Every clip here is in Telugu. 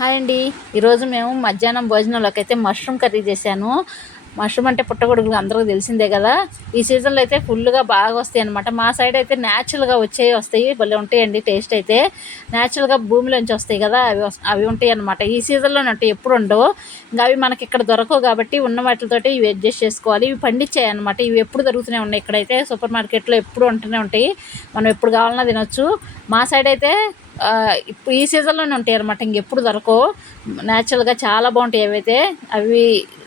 హాయ్ అండి. ఈరోజు మేము మధ్యాహ్నం భోజనంలోకి అయితే మష్రూమ్ కర్రీ చేశాను. మష్రూమ్ అంటే పుట్టగొడుగులు అందరికీ తెలిసిందే కదా. ఈ సీజన్లో అయితే ఫుల్గా బాగా వస్తాయి అనమాట మా సైడ్ అయితే న్యాచురల్గా వచ్చేవి వస్తాయి. భలే ఉంటాయండి టేస్ట్ అయితే. న్యాచురల్గా భూమిలోంచి వస్తాయి కదా అవి అవి ఉంటాయి అనమాట ఈ సీజన్లోనే ఉంటాయి ఎప్పుడు ఉండవు. ఇంకా అవి మనకి ఇక్కడ దొరకవు కాబట్టి ఉన్న వాటితోటి ఇవి అడ్జస్ట్ చేసుకోవాలి. ఇవి పండించాయి అనమాట ఇవి ఎప్పుడు దొరుకుతూనే ఉన్నాయి ఇక్కడైతే. సూపర్ మార్కెట్లో ఎప్పుడు ఉంటూనే ఉంటాయి. మనం ఎప్పుడు కావాలన్నా తినొచ్చు. మా సైడ్ అయితే ఇప్పుడు ఈ సీజన్లోనే ఉంటాయి అనమాట ఇంకెప్పుడు దొరకవు. న్యాచురల్గా చాలా బాగుంటాయి అవైతే. అవి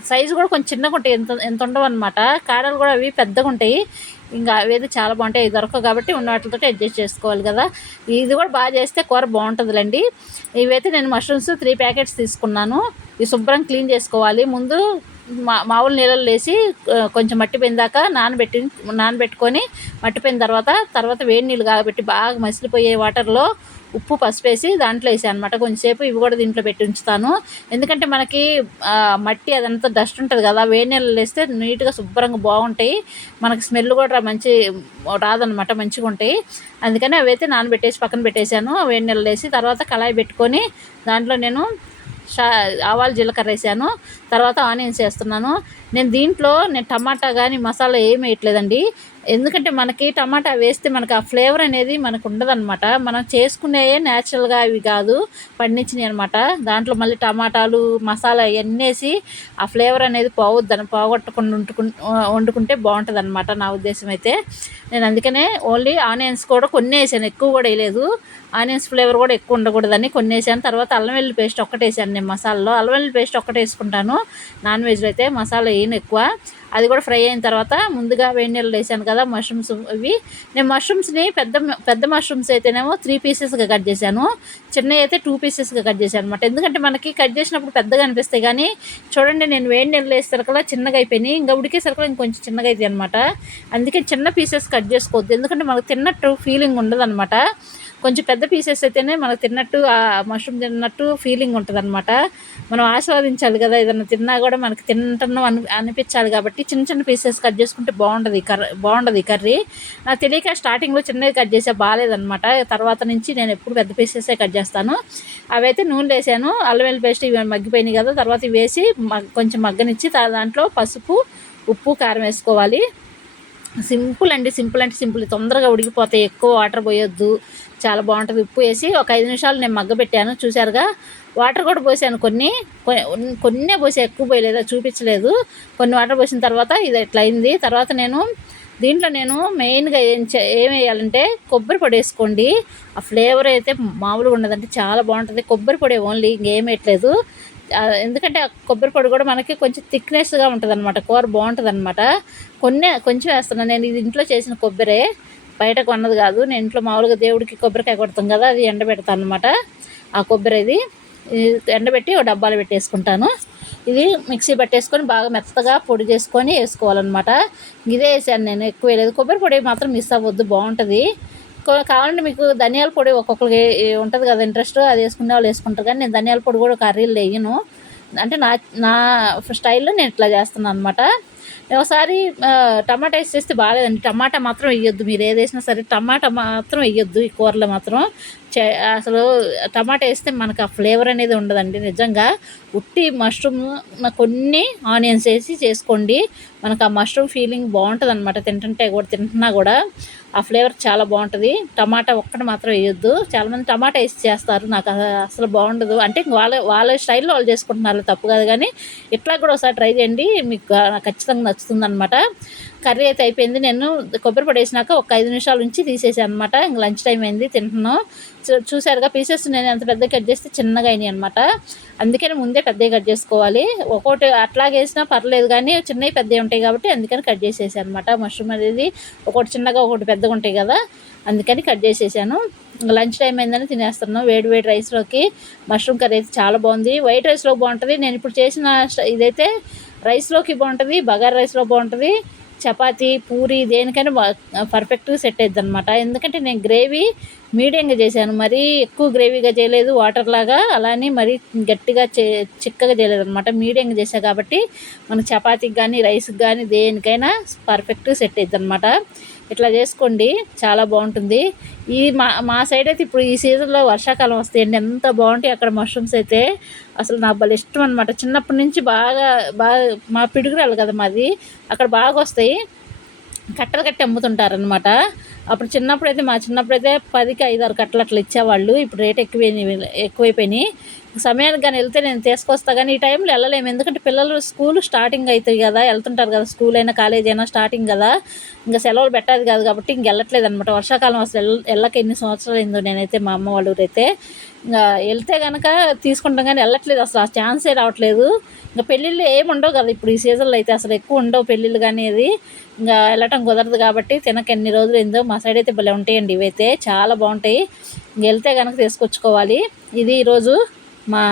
సైజు కూడా కొంచెం చిన్నగా ఉంటాయి. ఎంత ఎంత ఉండవు అనమాట కాడలు కూడా అవి పెద్దగా ఉంటాయి. ఇంకా అవి అయితే చాలా బాగుంటాయి. అవి దొరకవు కాబట్టి ఉన్న వాటితో అడ్జస్ట్ చేసుకోవాలి కదా. ఇది కూడా బాగా చేస్తే కూర బాగుంటుందిలేండి. ఇవైతే నేను మష్రూమ్స్ త్రీ ప్యాకెట్స్ తీసుకున్నాను. ఇవి శుభ్రం క్లీన్ చేసుకోవాలి. ముందు మా మామూలు నీళ్ళలో వేసి కొంచెం మట్టి పెందాక నానబెట్టి నానబెట్టుకొని మట్టి పోయిన తర్వాత తర్వాత వేడి నీళ్ళు కాగబెట్టి బాగా మసిలిపోయే వాటర్లో ఉప్పు పసుపు వేసి దాంట్లో వేసాను అనమాట కొంచెంసేపు ఇవి కూడా దీంట్లో పెట్టి ఉంచుతాను. ఎందుకంటే మనకి మట్టి అదంతా డస్ట్ ఉంటుంది కదా వేడి నీళ్ళు వేస్తే నీట్గా శుభ్రంగా బాగుంటాయి. మనకి స్మెల్ కూడా మంచి రాదనమాట మంచిగా ఉంటాయి. అందుకని అవైతే నానబెట్టేసి పక్కన పెట్టేశాను. వేడి నీళ్ళు వేసి తర్వాత కళాయి పెట్టుకొని దాంట్లో నేను షా ఆవాలు జీలకర్ర వేసాను. తర్వాత ఆనియన్స్ వేస్తున్నాను. నేను దీంట్లో నేను టమాటా కానీ మసాలా ఏమి వేయట్లేదండి. ఎందుకంటే మనకి టమాటా వేస్తే మనకి ఆ ఫ్లేవర్ అనేది మనకు ఉండదన్నమాట. మనం చేసుకునేవే న్యాచురల్గా అవి కాదు పండించినవి అనమాట దాంట్లో మళ్ళీ టమాటాలు మసాలా ఇవన్నీ వేసి ఆ ఫ్లేవర్ అనేది పోవద్దని పోగొట్టకుండా వండుకు వండుకుంటే బాగుంటుంది అనమాట నా ఉద్దేశం అయితే. నేను అందుకనే ఓన్లీ ఆనియన్స్ కూడా కొన్ని వేసాను ఎక్కువ కూడా వేయలేదు. ఆనియన్స్ ఫ్లేవర్ కూడా ఎక్కువ ఉండకూడదని కొన్ని వేసాను. తర్వాత అల్లం వెల్లుల్లి పేస్ట్ ఒక్కటేసాను నేను మసాలాలో. అల్లం వెల్లుల్లి పేస్ట్ ఒక్కటి వేసుకుంటాను. నాన్ వెజ్లో అయితే మసాలా వేయను ఎక్కువ. అది కూడా ఫ్రై అయిన తర్వాత ముందుగా వేడి నీళ్ళు వేసాను కదా మష్రూమ్స్ ఇవి. నేను మష్రూమ్స్ని పెద్ద పెద్ద మష్రూమ్స్ అయితేనేమో త్రీ పీసెస్గా కట్ చేశాను. చిన్నవి అయితే టూ పీసెస్గా కట్ చేశాను అనమాట ఎందుకంటే మనకి కట్ చేసినప్పుడు పెద్దగా అనిపిస్తాయి కానీ చూడండి నేను వేడి నీళ్ళు వేసేసరికల్లా చిన్నగా అయిపోయినాయి. ఇంకా ఉడికేసరికల్లా ఇంకొంచెం చిన్నగా అయితే అనమాట అందుకే చిన్న పీసెస్ కట్ చేసుకోవద్దు. ఎందుకంటే మనకు తిన్నట్టు ఫీలింగ్ ఉండదు అనమాట కొంచెం పెద్ద పీసెస్ అయితేనే మనకు తిన్నట్టు ఆ మష్రూమ్ తిన్నట్టు ఫీలింగ్ ఉంటుంది అనమాట మనం ఆస్వాదించాలి కదా ఏదైనా తిన్నా కూడా మనకి తింటున్నాం అని అనిపించాలి కాబట్టి చిన్న చిన్న పీసెస్ కట్ చేసుకుంటే బాగుంటుంది కర్రీ బాగుండదు కర్రీ. నాకు తెలియక స్టార్టింగ్లో చిన్నవి కట్ చేసే బాగాలేదనమాట తర్వాత నుంచి నేను ఎప్పుడు పెద్ద పీసెసే కట్ చేస్తాను. అవైతే నూనె వేసాను అల్లం వెల్లుల్లి పేస్ట్ ఇవి మగ్గిపోయినాయి కదా తర్వాత వేసి మ కొంచెం మగ్గనిచ్చి దాంట్లో పసుపు ఉప్పు కారం వేసుకోవాలి. సింపుల్ అండి సింపుల్ అంటే సింపుల్. తొందరగా ఉడికిపోతాయి ఎక్కువ వాటర్ పోయొద్దు. చాలా బాగుంటుంది. ఉప్పు వేసి ఒక ఐదు నిమిషాలు నేను మగ్గబెట్టాను చూసారుగా వాటర్ కూడా పోసాను కొన్ని. కొన్నే పోసా ఎక్కువ పోయలేదు చూపించలేదు. కొన్ని వాటర్ పోసిన తర్వాత ఇది ఇట్లా అయింది. తర్వాత నేను దీంట్లో నేను మెయిన్గా ఏం చే ఏం వేయాలంటే కొబ్బరి పొడి వేసుకోండి. ఆ ఫ్లేవర్ అయితే మామూలుగా ఉండదంటే చాలా బాగుంటుంది. కొబ్బరి పొడి ఓన్లీ ఇంకేం వేయట్లేదు. ఎందుకంటే ఆ కొబ్బరి పొడి కూడా మనకి కొంచెం థిక్నెస్గా ఉంటుంది అనమాట కూర బాగుంటుంది అనమాట కొన్ని కొంచెం వేస్తున్నాను నేను ఇది ఇంట్లో చేసిన కొబ్బరి. బయట కొన్నది కాదు. నేను ఇంట్లో మామూలుగా దేవుడికి కొబ్బరికాయ కొడతాం కదా అది ఎండబెడతాను అనమాట ఆ కొబ్బరి ఇది ఎండబెట్టి ఒక డబ్బాలో పెట్టేసుకుంటాను. ఇది మిక్సీ పట్టేసుకొని బాగా మెత్తగా పొడి చేసుకొని వేసుకోవాలన్నమాట. ఇదే వేసాను నేను. ఎక్కువ వేయలేదు. కొబ్బరి పొడి మాత్రం మిస్ అవ్వద్దు. బాగుంటుంది. కావాలంటే మీకు ధనియాల పొడి ఒక్కొక్కరికి ఉంటుంది కదా ఇంట్రెస్ట్ అది వేసుకునే వాళ్ళు వేసుకుంటారు. కానీ నేను ధనియాల పొడి కూడా కర్రీలు వేయను. అంటే నా నా స్టైల్లో నేను ఇట్లా చేస్తున్నాను అనమాట ఒకసారి టమాటా వేసేస్తే బాగాలేదండి. టమాటా మాత్రం వేయొద్దు. మీరు ఏదేసినా సరే టమాటా మాత్రం వేయొద్దు. ఈ కూరలో మాత్రం చే- అసలు టమాటా వేస్తే మనకు ఆ ఫ్లేవర్ అనేది ఉండదండి నిజంగా. ఉట్టి మష్రూమ్ కొన్ని ఆనియన్స్ వేసి చేసుకోండి. మనకు ఆ మష్రూమ్ ఫీలింగ్ బాగుంటుంది అనమాట తింటుంటే కూడా తింటున్నా కూడా ఆ ఫ్లేవర్ చాలా బాగుంటుంది. టమాటా ఒక్కటి మాత్రం వేయొద్దు. చాలామంది టమాటా వేసి చేస్తారు. నాకు అసలు బాగుండదు. అంటే వాళ్ళ వాళ్ళ స్టైల్లో వాళ్ళు చేసుకుంటున్నారు. తప్పు కాదు. కానీ ఇట్లా కూడా ఒకసారి ట్రై చేయండి. మీకు ఖచ్చితంగా ఖచ్చితంగా నచ్చుతుంది అనమాట కర్రీ అయితే అయిపోయింది. నేను కొబ్బరి పొడి వేసినాక ఒక ఐదు నిమిషాల నుంచి తీసేసాను అనమాట ఇంక లంచ్ టైం అయింది తింటున్నాం. చూసారుగా పీసెస్ నేను ఎంత పెద్ద కట్ చేస్తే చిన్నగా అయినాయి అనమాట అందుకని ముందే పెద్దవి కట్ చేసుకోవాలి. ఒక్కోటి అట్లాగే వేసినా పర్లేదు కానీ చిన్నవి పెద్దవి ఉంటాయి కాబట్టి అందుకని కట్ చేసేసాను అనమాట మష్రూమ్ అనేది ఒకటి చిన్నగా ఒకటి పెద్దగా ఉంటాయి కదా అందుకని కట్ చేసేసాను. లంచ్ టైం అయిందని తినేస్తున్నాం. వేడి వేడి రైస్లోకి మష్రూమ్ కర్రీ అయితే చాలా బాగుంది. వైట్ రైస్లో బాగుంటుంది. నేను ఇప్పుడు చేసిన ఇదైతే రైస్లోకి బాగుంటుంది బగారా రైస్లో బాగుంటుంది. చపాతీ పూరి దేనికైనా పర్ఫెక్ట్గా సెట్ అవుతుంది అనమాట ఎందుకంటే నేను గ్రేవీ మీడియంగా చేశాను. మరీ ఎక్కువ గ్రేవీగా చేయలేదు వాటర్ లాగా. అలానే మరీ గట్టిగా చే చిక్కగా చేయలేదు అనమాట మీడియంగా చేశాను కాబట్టి మన చపాతీకి కానీ రైస్కి కానీ దేనికైనా పర్ఫెక్ట్గా సెట్ అవుతుంది అనమాట ఇట్లా చేసుకోండి చాలా బాగుంటుంది. ఈ మా మా సైడ్ అయితే ఇప్పుడు ఈ సీజన్లో వర్షాకాలం వస్తాయండి ఎంత బాగుంటాయి అక్కడ మష్రూమ్స్ అయితే. అసలు నాకు భలే ఇష్టం అనమాట చిన్నప్పటి నుంచి బాగా బాగా మా పిడుగురాలు కదా మాది అక్కడ బాగా వస్తాయి. కట్టలు కట్టి అమ్ముతుంటారనమాట అప్పుడు చిన్నప్పుడు అయితే మా చిన్నప్పుడు అయితే పదికి ఐదు ఆరు కట్టలు అట్లా ఇచ్చేవాళ్ళు. ఇప్పుడు రేట్ ఎక్కువైనాయి ఎక్కువైపోయినాయి. సమయానికి కానీ వెళ్తే నేను తీసుకొస్తా కానీ ఈ టైంలో వెళ్ళలేము. ఎందుకంటే పిల్లలు స్కూల్ స్టార్టింగ్ అవుతాయి కదా వెళ్తుంటారు కదా స్కూల్ అయినా కాలేజ్ అయినా స్టార్టింగ్ కదా. ఇంకా సెలవులు పెట్టాలి కాదు కాబట్టి ఇంక వెళ్ళట్లేదు అనమాట వర్షాకాలం అసలు వెళ్ళ వెళ్ళక ఎన్ని సంవత్సరాలు అయిందో నేనైతే మా అమ్మ వాళ్ళు అయితే ఇంకా వెళ్తే కనుక తీసుకుంటాం కానీ వెళ్ళట్లేదు అసలు ఆ ఛాన్సే రావట్లేదు. ఇంకా పెళ్ళిళ్ళు ఏమి ఉండవు కదా ఇప్పుడు ఈ సీజన్లో అయితే అసలు ఎక్కువ ఉండవు పెళ్ళిళ్ళు కానీ అది. ఇంకా వెళ్ళటం కుదరదు కాబట్టి తినక ఎన్ని రోజులు అయిందో మా సైడ్ అయితే భలే ఉంటాయండి. ఇవైతే చాలా బాగుంటాయి. వెళ్తే కనుక తీసుకొచ్చుకోవాలి. ఇది ఈరోజు మా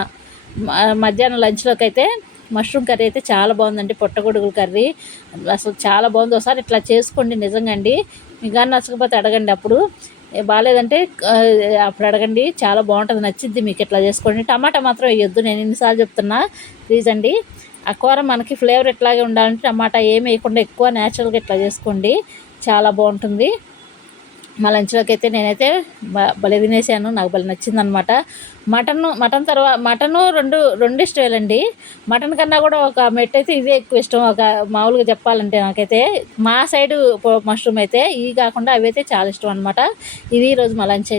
మధ్యాహ్నం లంచ్లోకి అయితే మష్రూమ్ కర్రీ అయితే చాలా బాగుందండి. పొట్టగొడుగుల కర్రీ అసలు చాలా బాగుంది. ఒకసారి ఇట్లా చేసుకోండి నిజంగా అండి. మీకు కానీ నచ్చకపోతే అడగండి అప్పుడు. బాగాలేదంటే అప్పుడు అడగండి. చాలా బాగుంటుంది. నచ్చిద్ది మీకు ఇట్లా చేసుకోండి. టమాటా మాత్రం వేయొద్దు. నేను ఎన్నిసార్లు చెప్తున్నా. ప్లీజ్ అండి. ఆ కూర మనకి ఫ్లేవర్ ఎట్లాగే ఉండాలంటే టమాటా ఏమి వేయకుండా ఎక్కువ న్యాచురల్గా ఇట్లా చేసుకోండి. చాలా బాగుంటుంది. మా లంచ్లోకి అయితే నేనైతే భలే తినేసాను. నాకు భలే నచ్చిందనమాట మటన్ మటన్ తర్వాత మటను రెండు రెండు ఇష్టమేలండి మటన్ కన్నా కూడా ఒక మెట్ అయితే ఇదే ఎక్కువ ఇష్టం. ఒక మామూలుగా చెప్పాలంటే నాకైతే మా సైడు మష్రూమ్ అయితే ఇవి కాకుండా అవి అయితే చాలా ఇష్టం అనమాట ఇది ఈరోజు మా లంచ్